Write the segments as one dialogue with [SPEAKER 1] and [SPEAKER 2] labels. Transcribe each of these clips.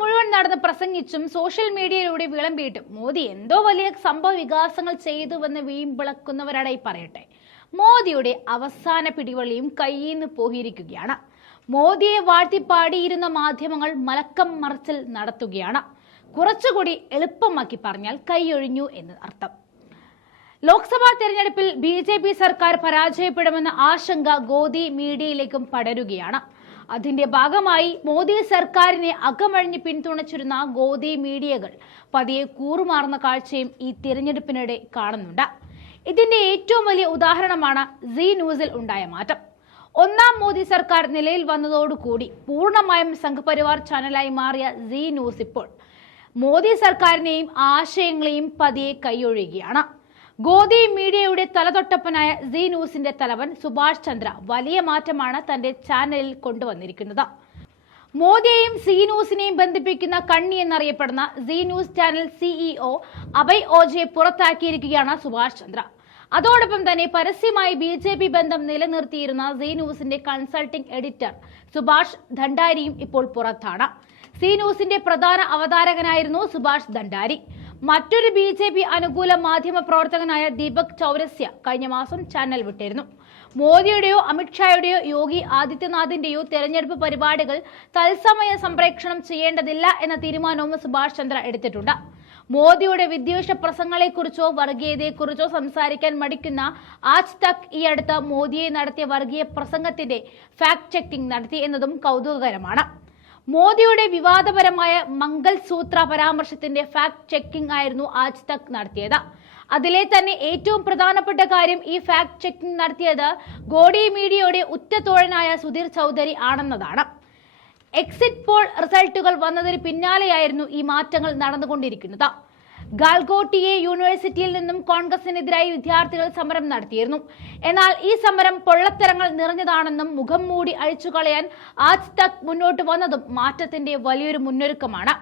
[SPEAKER 1] മുഴുവൻ നടന്ന് പ്രസംഗിച്ചും സോഷ്യൽ മീഡിയയിലൂടെ വിളമ്പിയിട്ടും മോദി എന്തോ വലിയ സംഭവ വികാസങ്ങൾ ചെയ്തുവെന്ന് വീമ്പിളക്കുന്നവരടായി പറയട്ടെ. മോദിയുടെ അവസാന പിടിവള്ളിയും കയ്യിൽ നിന്ന് പോയിരിക്കുകയാണ് മോദിയെ വാഴ്ത്തിപ്പാടിയിരുന്ന മാധ്യമങ്ങൾ മലക്കം മറച്ചിൽ നടത്തുകയാണ്. കുറച്ചുകൂടി എളുപ്പമാക്കി പറഞ്ഞാൽ കൈയൊഴിഞ്ഞു എന്ന് അർത്ഥം. ലോക്സഭാ തെരഞ്ഞെടുപ്പിൽ ബി സർക്കാർ പരാജയപ്പെടുമെന്ന ആശങ്ക ഗോദി മീഡിയയിലേക്കും പടരുകയാണ്. അതിന്റെ ഭാഗമായി മോദി സർക്കാരിനെ അകമഴിഞ്ഞ് പിന്തുണച്ചിരുന്ന ഗോദി മീഡിയകൾ പതിയെ കൂറുമാറുന്ന കാഴ്ചയും ഈ തിരഞ്ഞെടുപ്പിനിടെ കാണുന്നുണ്ട്. ഇതിന്റെ ഏറ്റവും വലിയ ഉദാഹരണമാണ് സി ന്യൂസിൽ ഉണ്ടായ മാറ്റം. ഒന്നാം മോദി സർക്കാർ നിലയിൽ വന്നതോടുകൂടി പൂർണമായും സംഘപരിവാർ ചാനലായി മാറിയ സി ന്യൂസ് ഇപ്പോൾ. മോദി സർക്കാരിനെയും ആശയങ്ങളെയും പതിയെ കൈയൊഴിയുകയാണ് ഗോദി മീഡിയയുടെ തലതൊട്ടപ്പനായ സി ന്യൂസിന്റെ തലവൻ സുഭാഷ് ചന്ദ്ര വലിയ മാറ്റമാണ് തന്റെ ചാനലിൽ കൊണ്ടുവന്നിരിക്കുന്നത്. മോദിയെയും സി ന്യൂസിനെയും ബന്ധിപ്പിക്കുന്ന കണ്ണി എന്നറിയപ്പെടുന്ന C news channel CEO Abhay ഓജയെ പുറത്താക്കിയിരിക്കുകയാണ് സുഭാഷ് ചന്ദ്ര. അതോടൊപ്പം തന്നെ പരസ്യമായി ബി ജെ പി ബന്ധം നിലനിർത്തിയിരുന്ന സി ന്യൂസിന്റെ കൺസൾട്ടിംഗ് എഡിറ്റർ സുഭാഷ് ധണ്ടാരിയും ഇപ്പോൾ പുറത്താണ്. സി ന്യൂസിന്റെ പ്രധാന അവതാരകനായിരുന്നു സുഭാഷ് ഭണ്ഡാരി മറ്റൊരു ബി ജെ പി അനുകൂല മാധ്യമ പ്രവർത്തകനായ ദീപക് ചൗരസ്യ കഴിഞ്ഞ മാസം ചാനൽ വിട്ടിരുന്നു. മോദിയുടെയോ അമിത്ഷായുടെയോ യോഗി ആദിത്യനാഥിന്റെയോ തെരഞ്ഞെടുപ്പ് പരിപാടികൾ തത്സമയ സംപ്രേക്ഷണം ചെയ്യേണ്ടതില്ല എന്ന തീരുമാനവും സുഭാഷ് ചന്ദ്ര എടുത്തിട്ടുണ്ട്. മോദിയുടെ വിദ്വേഷ പ്രസംഗങ്ങളെക്കുറിച്ചോ വർഗീയതയെക്കുറിച്ചോ സംസാരിക്കാൻ മടിക്കുന്ന ആജ് തക് ഈ അടുത്ത് മോദിയെ നടത്തിയ വർഗീയ പ്രസംഗത്തിന്റെ ഫാക്ട് ചെക്കിംഗ് നടത്തി എന്നതും കൗതുകകരമാണ്. മോദിയുടെ വിവാദപരമായ മംഗൾസൂത്ര പരാമർശത്തിന്റെ ഫാക്ട് ചെക്കിംഗ് ആയിരുന്നു ആജ് തക് നടത്തിയത്. അതിലെ തന്നെ ഏറ്റവും പ്രധാനപ്പെട്ട കാര്യം ഈ ഫാക്ട് ചെക്കിംഗ് നടത്തിയത് ഗോഡി മീഡിയയുടെ ഉറ്റത്തോഴനായ സുധീർ ചൗധരി ആണെന്നതാണ്. എക്സിറ്റ് പോൾ റിസൾട്ടുകൾ വന്നതിന് പിന്നാലെയായിരുന്നു ഈ മാറ്റങ്ങൾ നടന്നുകൊണ്ടിരിക്കുന്നത്. ഗാൽഗോട്ടിയെ യൂണിവേഴ്സിറ്റിയിൽ നിന്നും കോൺഗ്രസിനെതിരായി വിദ്യാർത്ഥികൾ സമരം നടത്തിയിരുന്നു. എന്നാൽ ഈ സമരം പൊള്ളത്തരങ്ങൾ നിറഞ്ഞതാണെന്നും മുഖം മൂടി അഴിച്ചുകളയാൻ ആജ് തക് മുന്നോട്ട് വന്നതും മാറ്റത്തിന്റെ വലിയൊരു മുന്നൊരുക്കമാണ്.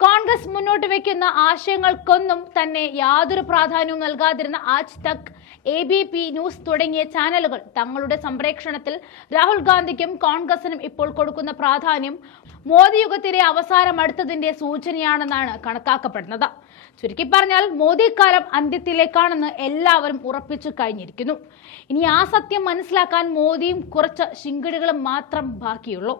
[SPEAKER 1] കോൺഗ്രസ് മുന്നോട്ട് വയ്ക്കുന്ന ആശയങ്ങൾക്കൊന്നും തന്നെ യാതൊരു പ്രാധാന്യവും നൽകാതിരുന്ന ആജ് Tak A B P news തുടങ്ങിയ ചാനലുകൾ തങ്ങളുടെ സംപ്രേക്ഷണത്തിൽ രാഹുൽ ഗാന്ധിക്കും കോൺഗ്രസിനും ഇപ്പോൾ കൊടുക്കുന്ന പ്രാധാന്യം മോദി യുഗത്തിലെ അവസാനം അടുത്തതിന്റെ സൂചനയാണെന്നാണ് കണക്കാക്കപ്പെടുന്നത്. ചുരുക്കി പറഞ്ഞാൽ മോദി കാലം അന്ത്യത്തിലേക്കാണെന്ന് എല്ലാവരും ഉറപ്പിച്ചു കഴിഞ്ഞിരിക്കുന്നു. ഇനി ആ സത്യം മനസ്സിലാക്കാൻ മോദിയും കുറച്ച് ശിങ്കിടികളും മാത്രം ബാക്കിയുള്ളൂ.